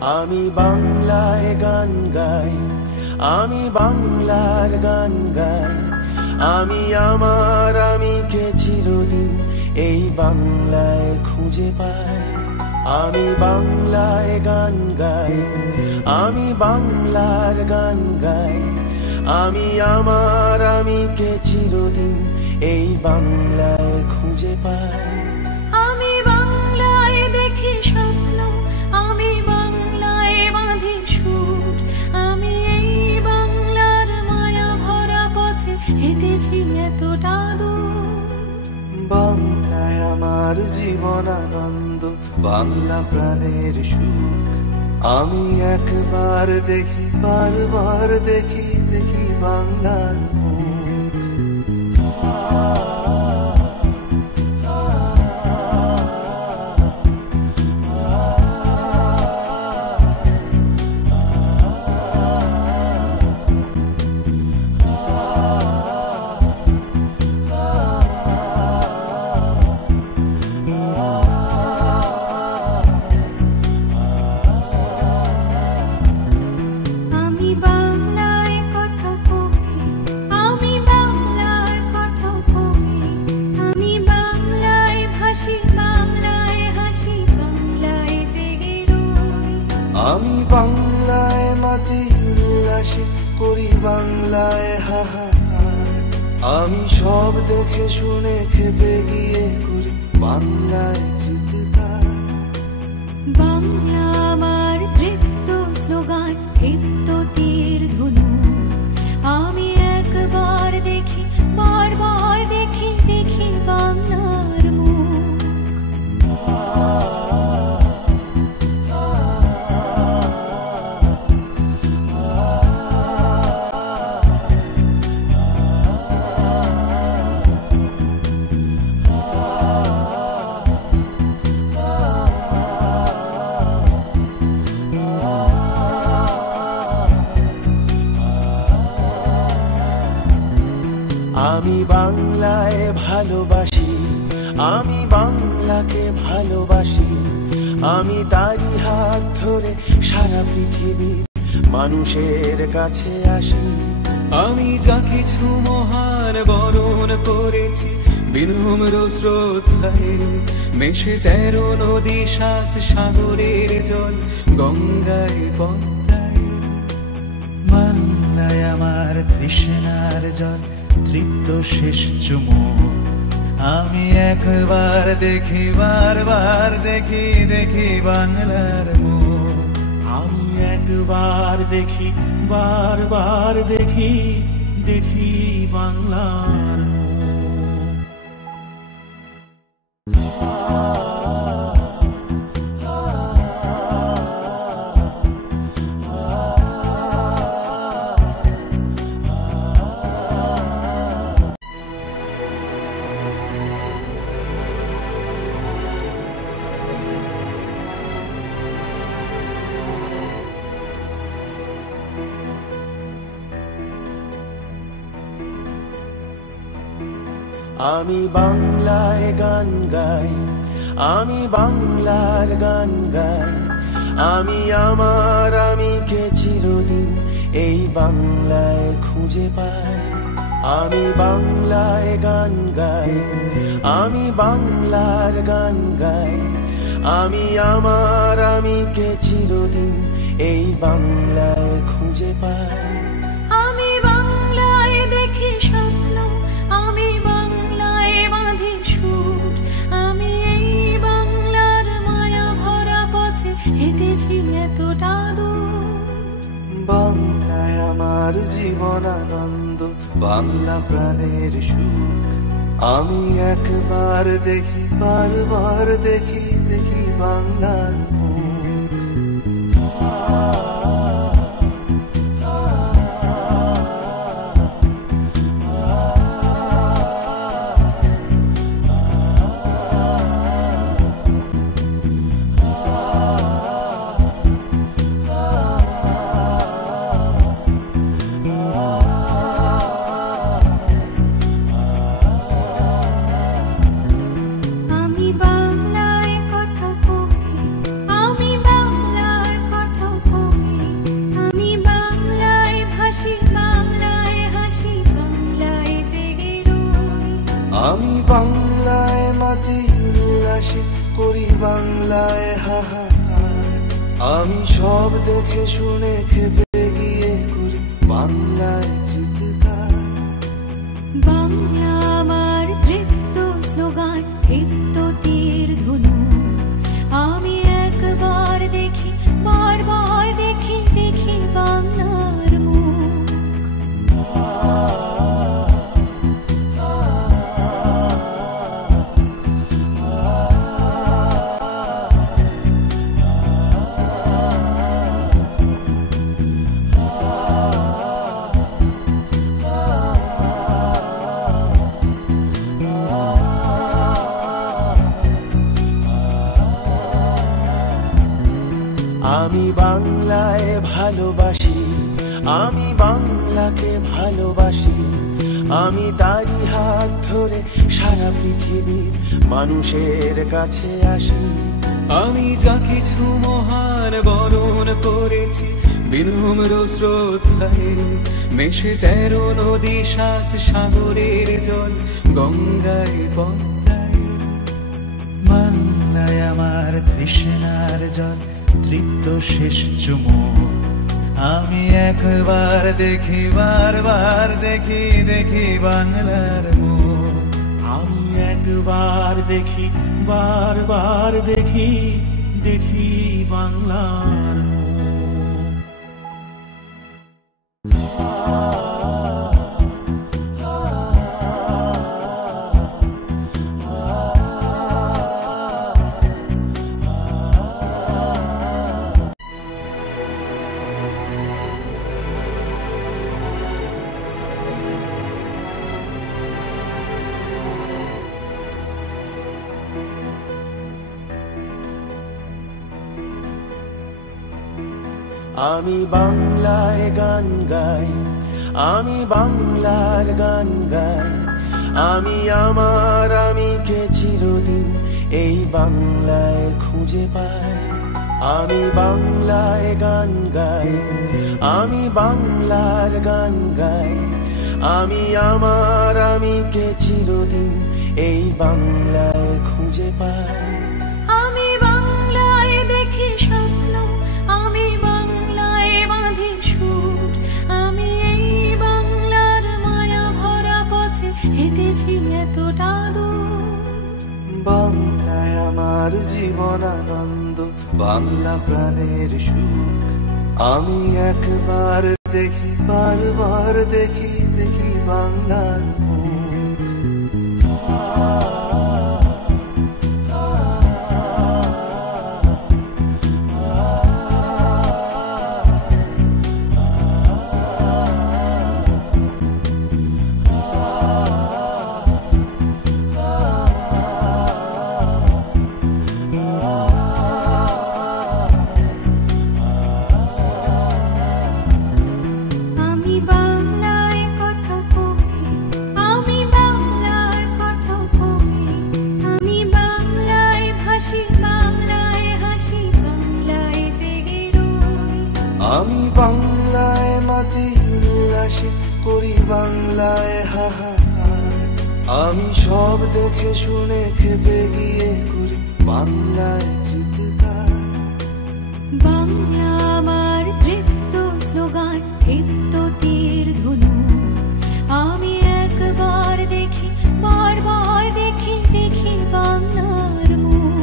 আমি বাংলায় গান গাই, আমি বাংলার গান গাই, আমি আমার আমিকে চিরদিন এই বাংলায় খুঁজে পাই। আমি বাংলায় গান গাই, আমি বাংলার গান গাই, আমি আমার আমিকে চিরদিন এই বাংলায় খুঁজে পাই। আমি বাংলায় দেখি স্বপ্ন, আমি বাংলায় বাঁধি সুর, আমি এই বাংলার মায়া ভরা পথে হেঁটেছি এতটা দূর। বাংলায় আমার জীবন আনন্দ, বাংলা প্রাণের সুখ। আমি একবার দেখি, বারবার দেখি, দেখি বাংলার মুখ। আমি বাংলায় মাতি উল্লাসে করি বাংলায় হাহাকার, আমি সব দেখে শুনে খেপে গিয়ে করি বাংলায় চিৎকার। বাংলা আমার তৃপ্ত স্লোগান, তৃপ্ত তীর ধনু, আমি একবার দেখি, বারবার দেখি, দেখি বাংলার মুখ। আমি বাংলায় ভালোবাসি, আমি বাংলাকে ভালোবাসি, আমি তারই হাত ধরে সারা পৃথিবীর মানুষের কাছে আসি। আমি যা কিছু মহান বরণ করেছি বিনম্র শ্রদ্ধায়, মেশে 13 নদী 7 সাগরের জল গঙ্গায় পদ্মায়। বাংলায় আমার তৃষ্ণার জল, তৃপ্ত শেষ চুমুক, আমি একবার দেখি, বারবার দেখি, দেখি বাংলার মুখ। আমি একবার দেখি, বারবার দেখি, দেখি বাংলার মুখ। আমি বাংলায় গান গাই, আমি বাংলার গান গাই, আমি আমার আমিকে চিরদিন এই বাংলায় খুঁজে পাই। আমি বাংলায় গান গাই, আমি বাংলার গান গাই, আমি আমার আমিকে চিরদিন এই বাংলায় খুঁজে পাই। আমি বাংলায় দেখি স্বপ্ন, আমি বাংলায় বাঁধি সুর, আমি এই বাংলার মায়া ভরা পথে হেঁটেছি এতটা দূর। বাংলায় আমার জীবন আনন্দ, বাংলা প্রাণের সুখ। আমি একবার দেখি, বারবার দেখি, দেখি বাংলার মুখ। আমি বাংলায় কথা কই, আমি বাংলার কথা উল্লাসে করি বাংলায় হাহাকার। আমি সব দেখে শুনে খেপে গিয়ে করি বাংলায় চিৎকার। বাংলা আমার তৃপ্ত স্লোগান, তৃপ্ত তীর ধনু। আমি একবার দেখি, বারবার দেখি, দেখি বাংলার মুখ। আমি বাংলায় ভালোবাসি, আমি বাংলাকে ভালোবাসি। আমি তারই হাত ধরে সারা পৃথিবীর মানুষের কাছে আসি। আমি যা কিছু মহান বরণ করেছি বিনম্র শ্রদ্ধায়, মেশে 13 নদী 7 সাগরের জল গঙ্গায় পদ্মায়। বাংলায় আমার তৃষ্ণার জল, তৃপ্ত শেষ চুমুক। আমি একবার দেখি, বারবার দেখি, দেখি বাংলার মুখ। আমি একবার দেখি, বারবার দেখি, দেখি বাংলার মুখ। আমি বাংলায় গান গাই, আমি বাংলার গান গাই। আমি আমার আমিকে চিরদিন এই বাংলায় খুঁজে পাই। আমি বাংলায় গান গাই, আমি বাংলার গান গাই। আমি আমার আমিকে চিরদিন এই বাংলায় খুঁজে পাই। আমি বাংলায় দেখি স্বপ্ন, আমি বাংলায় বাঁধি সুর। আমি এই বাংলার মায়া ভরা পথে হেঁটেছি এতটা দূর। বাংলায় আমার জীবন আনন্দ, বাংলা প্রাণের সুখ। আমি একবার দেখি, বারবার দেখি, দেখি বাংলার মুখ। আমি বাংলায় কথা কই, আমি বাংলার কথা কই। আমি বাংলায় ভাসি, বাংলায় হাসি, বাংলায় জেগে রই। আমি বাংলায় মাতি উল্লাসে করি বাংলায় হাহাকার। আমি সব দেখে শুনে খেপে গিয়ে করি বাংলায় চিৎকার। বাংলা আমার তৃপ্ত স্লোগান, তৃপ্ত তীর ধনু। আমি একবার দেখি, বারবার দেখি, দেখি বাংলার মুখ।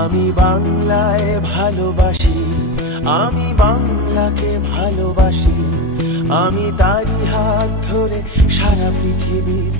আমি বাংলায় ভালোবাসি, আমি বাংলাকে ভালোবাসি। আমি তারই হাত ধরে সারা পৃথিবীর